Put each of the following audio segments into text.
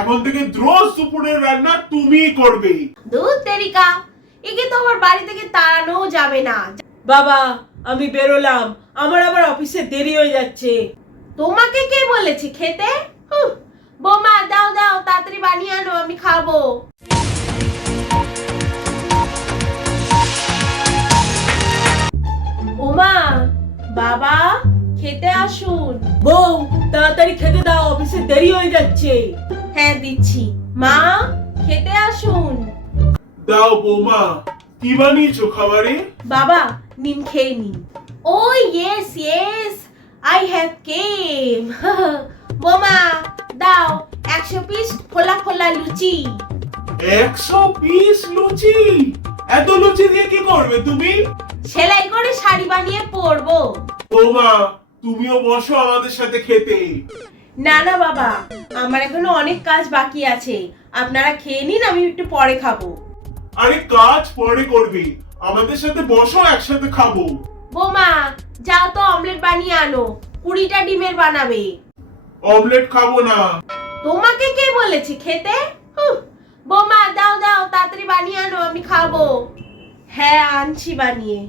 এখন থেকে রোজ দুপুরের রান্না তুমিই করবে। দুধ তেরিকা, একে তো আমার বাড়ি থেকে তাড়ানো যাবে না। বাবা আমি বেরোলাম, আমার আবার অফিসে দেরি হয়ে যাচ্ছে। তোমাকে কে বলেছে খেতে? বৌমা দাও দাও, তাড়াতাড়ি বানিয়ে আনো, আমি খাবো। ওমা, বাবা খেতে আসুন। বউ তাড়াতাড়ি খেতে দাও, অফিসে দেরি হয়ে যাচ্ছে। হ্যাঁ দিচ্ছি। মা খেতে আসুন। দাও বৌমা, কি বানিয়েছো খাবারে? বাবা নিন, খেয়ে নিন। Oh yes yes, I have came. বোমা দাও 100 পিস খোলা খোলা লুচি। 100 পিস লুচি? এত লুচি দিয়ে কি করবে তুমি? সেলাই করে শাড়ি বানিয়ে পরবো। বৌমা তুমিও বসো আমাদের সাথে খেতে। না না বাবা, আমার এখনো অনেক কাজ বাকি আছে, আপনারা খেয়ে নিন, আমি একটু পরে খাবো। আরে কাজ পরে করবে, আমাদের সাথে বসো, একসাথে খাবো। বোমা যাও তো অমলেট বানিয়ে আনো, 20টা ডিমের বানাবে। অমলেট খাবো না। তোমাকে কে বলেছে খেতে? বোমা দাও দাও, তাড়াতাড়ি বানিয়ে আনো, আমি খাবো। হ্যাঁ আনছি বানিয়ে।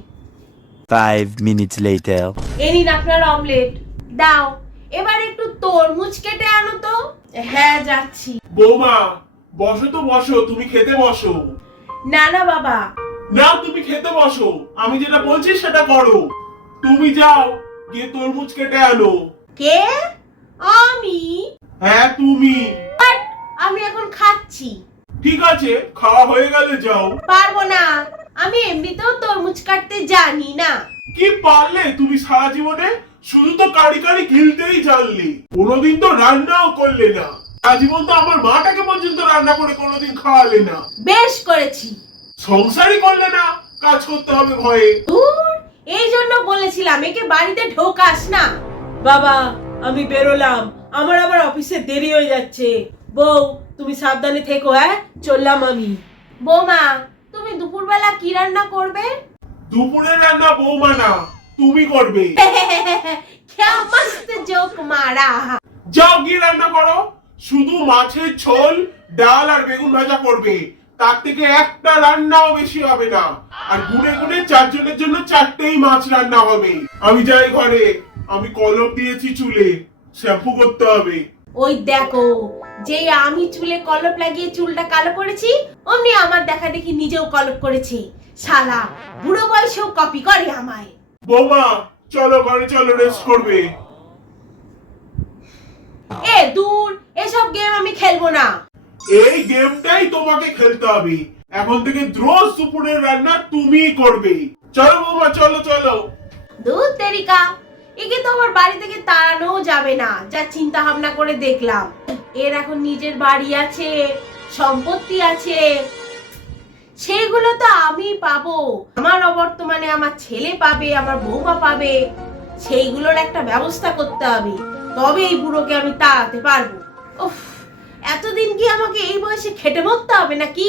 5 minutes later. এই নিন আপনার অমলেট, দাও। এবার একটু তরমুজ কেটে আনো তো। হ্যাঁ যাচ্ছি। বৌমা বসো তো বসো, তুমি খেতে বসো। না না বাবা। না তুমি খেতে বসো, আমি যেটা বলছি সেটা করো। তুমি যাও গিয়ে তরমুজ কেটে আনো। কে? আমি? হ্যাঁ তুমি। বাট আমি এখন খাচ্ছি। ঠিক আছে, খাওয়া হয়ে গেলে যাও। পারবো না, আমি এমনিতেও তরমুজ কাটতে জানি না। কি পারলে তুমি সারা জীবনে? শুধু তো কারি কারি গিলতেই জানলে, কোনোদিন তো রান্নাও করলে না। আজীবন তো আমার মাটাকে পর্যন্ত রান্না করে কোনোদিন খাওয়ালে না। বেশ করেছি। সংসারই করলে না, কাজ করতে হবে ভয়ে। দূর, এই জন্য বলেছিলাম একে বাড়িতে ঢোকাস না। বাবা আমি বেরোলাম, আমার আবার অফিসে দেরি হয়ে যাচ্ছে। বউ তুমি সাবধানে থেকো, হ্যাঁ চললাম আমি। বৌমা তুমি দুপুরবেলা কি রান্না করবে? দুপুরের রান্না বৌমা না, তুমি করবে। क्या मस्त जोक मारा। যাও গিয়ে রান্না করো। শুধু মাছের ঝোল, ডাল আর বেগুন ভাজা করবে, তার থেকে একটা রান্নাও বেশি হবে না। আর গুনে গুনে 4 জনের জন্য 4টেই মাছ রান্না হবে। আমি যাই ঘরে, আমি কলপ দিয়েছি চুলে, শ্যাম্পু করতে হবে। ওই দেখো, যে আমি চুলে কলপ লাগিয়ে চুলটা কালো করেছি, অমনি আমার দেখা দেখি নিজেও কলপ করেছে। শালা বুড়ো বয়সেও কপি করে আমায়। বৌমা চলো ঘরে চলো, রেস্ট করবে। এ দূর, এসব গেম আমি খেলবো না। এই গেমটাই তোমাকে খেলতে হবে। এখন থেকে রোজ দুপুরের রান্না তুমিই করবে। চলো বৌমা, চলো চলো। দুধ তেরিকা, একে তো আমার বাড়ি থেকে তাড়ানো যাবে না, যা চিন্তা ভাবনা করে দেখলাম। এর এখন নিজের বাড়ি আছে, সম্পত্তি আছে, সেগুলো তো আমি পাবো। আমার অবর্তমানে আমার ছেলে পাবে, আমার বৌমা পাবে। সেইগুলোর একটা ব্যবস্থা করতে হবে, তবে এই বুড়োকে আমি তাড়াতে পারবো। উফ, এতদিন কি আমাকে এই বয়সে খেটে মরতে হবে নাকি?